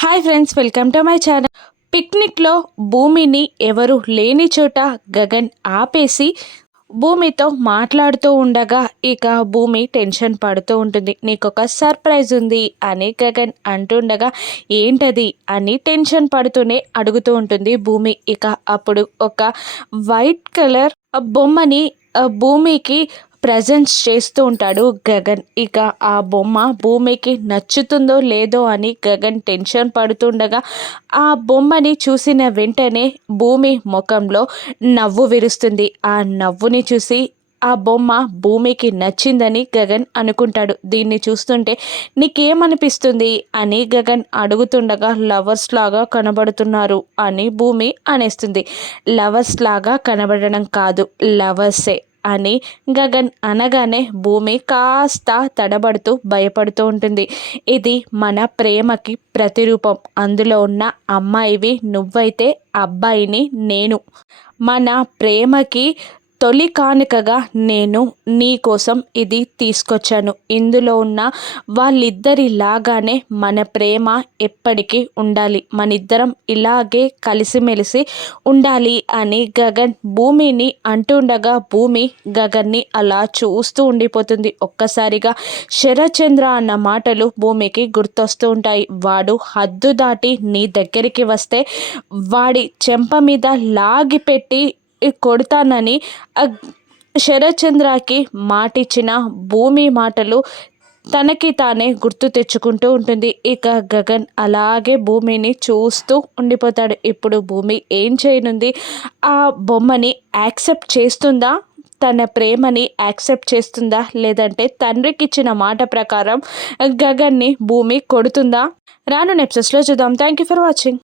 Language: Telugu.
Hi friends welcome to my channel. పిక్నిక్లో భూమిని ఎవరు లేని చోట గగన్ ఆపేసి భూమితో మాట్లాడుతూ ఉండగా ఇక భూమి టెన్షన్ పడుతూ ఉంటుంది. నీకు ఒక సర్ప్రైజ్ ఉంది అని గగన్ అంటుండగా ఏంటది? అని టెన్షన్ పడుతూనే అడుగుతూ ఉంటుంది భూమి. ఇక అప్పుడు ఒక వైట్ కలర్ బొమ్మని భూమికి ప్రజెన్స్ చేస్తూ ఉంటాడు గగన్. ఇక ఆ బొమ్మ భూమికి నచ్చుతుందో లేదో అని గగన్ టెన్షన్ పడుతుండగా ఆ బొమ్మని చూసిన వెంటనే భూమి ముఖంలో నవ్వు విరుస్తుంది. ఆ నవ్వుని చూసి ఆ బొమ్మ భూమికి నచ్చిందని గగన్ అనుకుంటాడు. దీన్ని చూస్తుంటే నీకేమనిపిస్తుంది అని గగన్ అడుగుతుండగా లవర్స్ లాగా కనబడుతున్నారు అని భూమి అనేస్తుంది. లవర్స్ లాగా కనబడడం కాదు లవర్సే. అని గగన్ అనగానే భూమి కాస్త తడబడుతూ భయపడుతూ ఉంటుంది. ఇది మన ప్రేమకి ప్రతిరూపం. అందులో ఉన్న అమ్మాయివి నువ్వైతే అబ్బాయిని నేను. మన ప్రేమకి తొలి కానుకగా నేను నీ కోసం ఇది తీసుకొచ్చాను. ఇందులో ఉన్న వాళ్ళిద్దరి లాగానే మన ప్రేమ ఎప్పటికీ ఉండాలి. మనిద్దరం ఇలాగే కలిసిమెలిసి ఉండాలి అని గగన్ భూమిని అంటుండగా భూమి గగన్ని అలా చూస్తూ ఉండిపోతుంది. ఒక్కసారిగా శరచంద్ర అన్న మాటలు భూమికి గుర్తొస్తూ ఉంటాయి. వాడు హద్దు దాటి నీ దగ్గరికి వస్తే వాడి చెంప మీద లాగిపెట్టి కొడతానని శరత్చంద్రకి మాటిచ్చిన భూమి మాటలు తనకి తానే గుర్తు తెచ్చుకుంటూ ఉంటుంది. ఇక గగన్ అలాగే భూమిని చూస్తూ ఉండిపోతాడు. ఇప్పుడు భూమి ఏం చేయనుంది? ఆ బొమ్మని యాక్సెప్ట్ చేస్తుందా? తన ప్రేమని యాక్సెప్ట్ చేస్తుందా? లేదంటే తండ్రికి ఇచ్చిన మాట ప్రకారం గగన్ని భూమి కొడుతుందా? రాను నెప్సెస్లో చూద్దాం. Thank you for watching